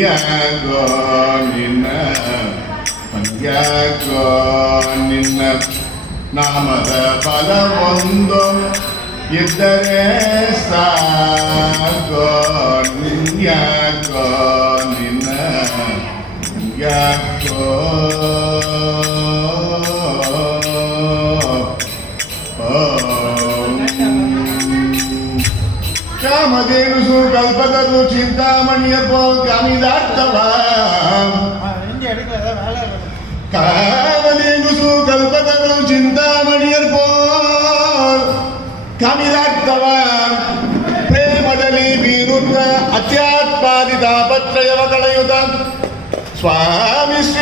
ಯಾಗೋ ನಿನ್ನ ಯಾಗೋ ನಿನ್ನ ನಾಮದ ಫಲವೊಂದು ಇದ್ದರೆ ಸಾಗೋ ಯಾಗೋ ನಿನ್ನ ಯಾಗೋ ಕಾಮಧೇನುಸು ಕಲ್ಪತರು ಚಿಂತಾಮಣಿಯ ಕಾಮಿದಾರ್ಥವ ಕಾಮಧೇನುಸು ಕಲ್ಪತರು ಚಿಂತಾಮಣಿಯರ್ ಕಾಮಿದಾರ್ಥವ ಪ್ರೇಮದಲ್ಲಿ ಬೀರುತ್ತ ಅತ್ಯಾತ್ಮಾದಿ ತಾಪತ್ರಯವ ಕಳೆಯುತ್ತ ಸ್ವಾಮಿ ಶ್ರೀ